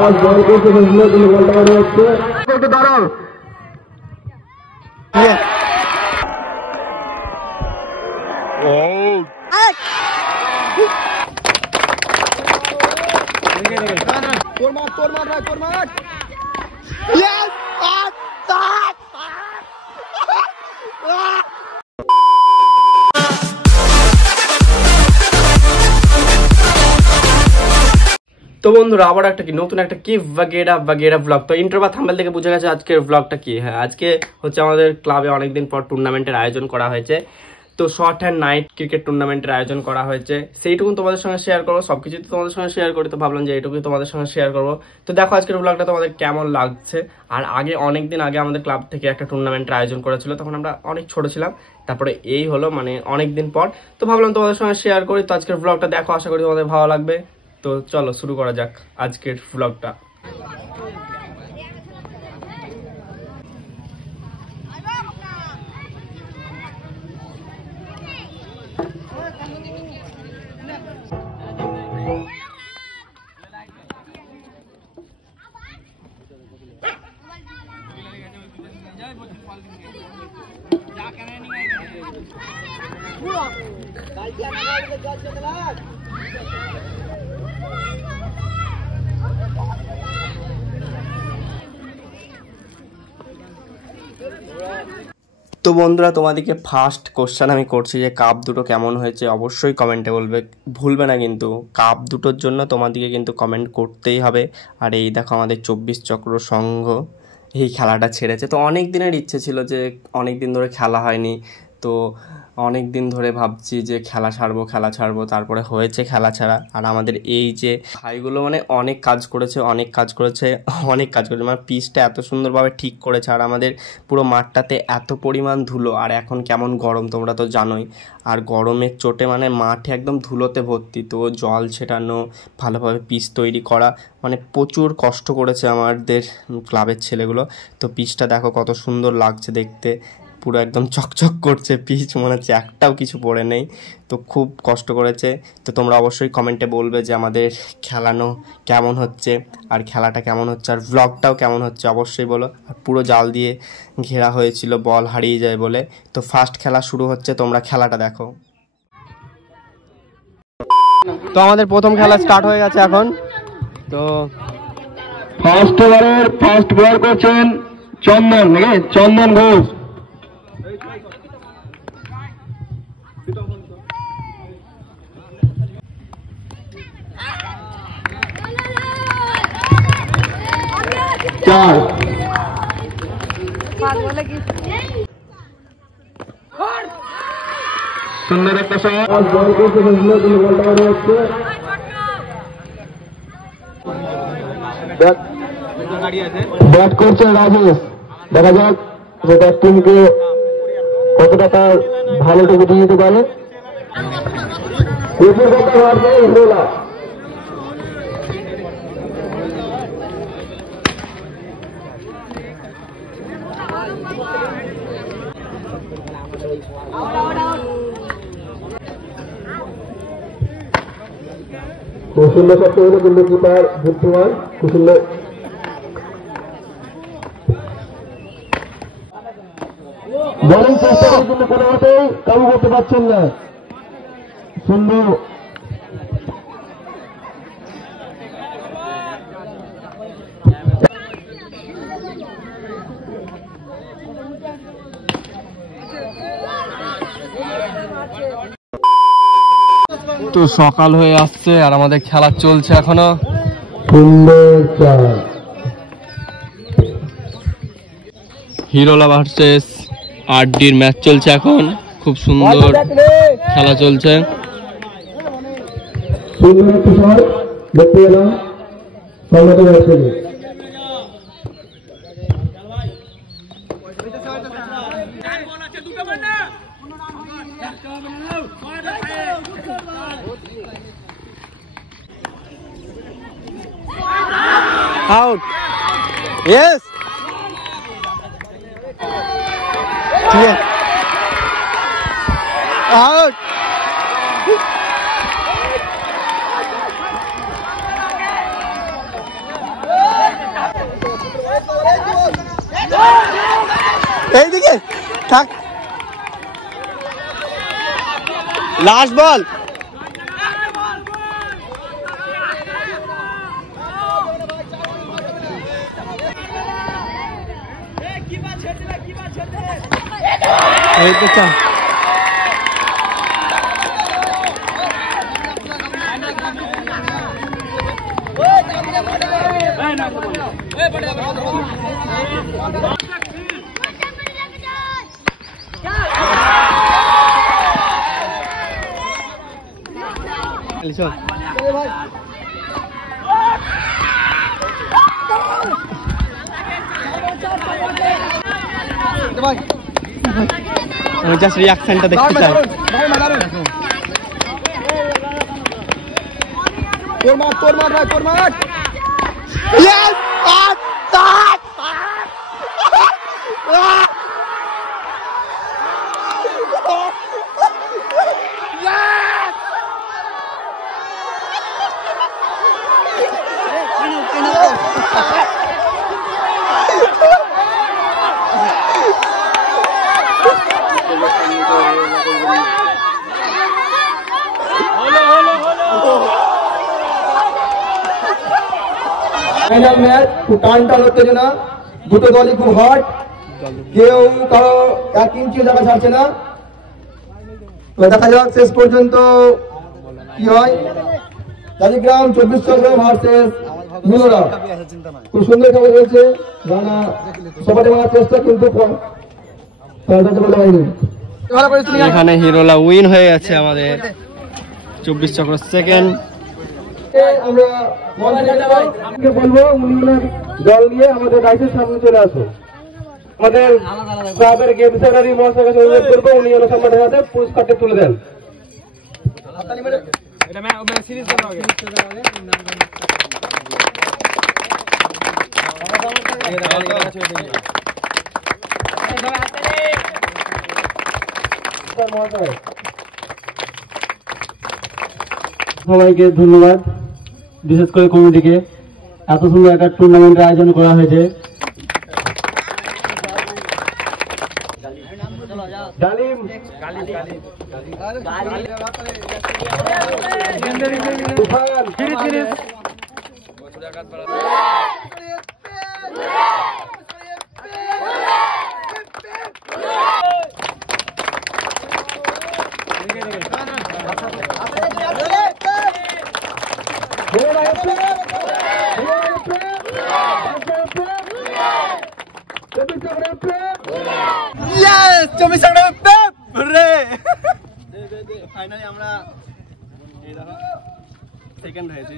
আকাশ বল করতে ফেলছিল, কিন্তু বলটা বাড়ি হচ্ছে একটু দাঁড়াও। তোর মাঠ তো বন্ধুরা আবার একটা কি নতুন একটা কি বাগেরা ব্লগ। তো ইন্ট্রো বা থাম্বনেল থেকে বুঝে গেছে আজকের ব্লগটা কি। হ্যাঁ, আজকে হচ্ছে আমাদের ক্লাবে অনেকদিন পর টুর্নামেন্টের আয়োজন করা হয়েছে। তো শর্ট অ্যান্ড নাইট ক্রিকেট টুর্নামেন্টের আয়োজন করা হয়েছে, সেইটুকু তোমাদের সঙ্গে শেয়ার করবো। সবকিছু তো তোমাদের সঙ্গে শেয়ার করি, তো ভাবলাম যে এইটুকুই তোমাদের সঙ্গে শেয়ার করবো। তো দেখো আজকের ব্লগটা তোমাদের কেমন লাগছে। আর অনেকদিন আগে আমাদের ক্লাব থেকে একটা টুর্নামেন্টের আয়োজন করেছিল, তখন আমরা অনেক ছোট ছিলাম। তারপরে এই হলো মানে অনেকদিন পর, তো ভাবলাম তোমাদের সঙ্গে শেয়ার করি। তো আজকের ব্লগটা দেখো, আশা করি তোমাদের ভালো লাগবে। তো চলো শুরু করা যাক আজকের ব্লগটা। তো বন্ধুরা তোমাদেরকে ফার্স্ট কোশ্চেন আমি করছি যে কাপ দুটো কেমন হয়েছে, অবশ্যই কমেন্টে বলবে, ভুলবে না কিন্তু। কাপ দুটোর জন্য তোমাদেরকে কিন্তু কমেন্ট করতেই হবে। আর এই দেখো আমাদের 24 চক্র সংঘ এই খেলাটা ছেড়েছে। তো অনেক দিনের ইচ্ছে ছিল, যে অনেক দিন ধরে খেলা হয়নি, তো অনেক দিন ধরে ভাবছি যে খেলা ছাড়বো, তারপরে হয়েছে খেলা ছাড়া। আর আমাদের এই যে ভাইগুলো মানে অনেক কাজ করেছে মানে পিচটা এত সুন্দরভাবে ঠিক করেছে। আর আমাদের পুরো মাঠটাতে এত পরিমাণ ধুলো, আর এখন কেমন গরম তোমরা তো জানোই। আর গরমের চোটে মানে মাঠে একদম ধুলোতে ভর্তি, তো জল ছেটানো, ভালোভাবে পিচ তৈরি করা, মানে প্রচুর কষ্ট করেছে আমাদের ক্লাবের ছেলেগুলো। তো পিচটা দেখো কত সুন্দর লাগছে দেখতে, পুরো একদম চকচক করছে পিচ, মনে হচ্ছে একটাও কিছু পড়ে নেই। তো খুব কষ্ট করেছে। তো তোমরা অবশ্যই কমেন্টে বলবে যে আমাদের খেলানো কেমন হচ্ছে, আর খেলাটা কেমন হচ্ছে, আর ব্লগটাও কেমন হচ্ছে অবশ্যই বলো। আর পুরো জাল দিয়ে ঘেরা হয়েছিল বল হারিয়ে যায় বলে। তো ফার্স্ট খেলা শুরু হচ্ছে, তোমরা খেলাটা দেখো। তো আমাদের প্রথম খেলা স্টার্ট হয়ে গেছে এখন। তো ফার্স্ট ওভারের ফার্স্ট বল করছেন চন্দন ঘোষ। চার সুন্দর একটা শট, বল করতে ফেলছিল, কিন্তু বলটা বাড়ি হচ্ছে ব্যাট করছেন রাজেশ। দেখা যাক সেটা টিমকে কতটা তার ভালোটুকু দিয়ে দিতে পারে। খুব সুন্দর শব্দ হলো, কিন্তু কিপার বুদ্ধিমান, খুব সুন্দর। বোলিং চেষ্টা করে কিন্তু কোনোমতেই কাবু করতে পারছেন না। সুন্দর তো সকাল হয়ে আসছে আর আমাদের খেলা চলছে এখনো। সুন্দর চার, হিরোলা ভার্সেস আরডির ম্যাচ চলছে এখন, খুব সুন্দর খেলা চলছে। সুন্দর একটি শট দেখতে পেলাম সম্মত হয়েছে। Out. Yes. Out. এইদিকে থাক, লাস্ট বল। এই তো চল। আমি জাস্ট রিঅ্যাকশনটা দেখতে চাই। তোর মার তোর মার ভাই তোর মার। ইয়েস আট আট ফাইনাল ম্যাচ খুব টান টান উত্তেজনা, দুটো দলই খুব হট, কেউ কারো 1 ইঞ্চি জায়গা ছাড়ছে না। তো দেখা যাক শেষ পর্যন্ত কি হয়। রাজগ্রাম 24 চক্র ভার্সেস মিনোরা। খুব সুন্দর খেলা হয়েছে, রানা সবাই মারার চেষ্টা কিন্তু এখানে হিরোলা উইন হয়ে গেছে আমাদের 24 চক্র সেকেন্ড। আমরা বলবো উনি ওনার দল নিয়ে আমাদের রাইটের সামনে চলে আসো। আমাদের ক্লাবের গেম সেক্রেটারি মহাশয়ের কাছে অনুরোধ করবো উনি ওনার সামনে হাতে পুরস্কারটা তুলে দেন। সবাইকে ধন্যবাদ, বিশেষ করে কমিটিকে এত সুন্দর একটা টুর্নামেন্টের আয়োজন করা হয়েছে। ফাইনালি আমরা সেকেন্ড হয়েছি।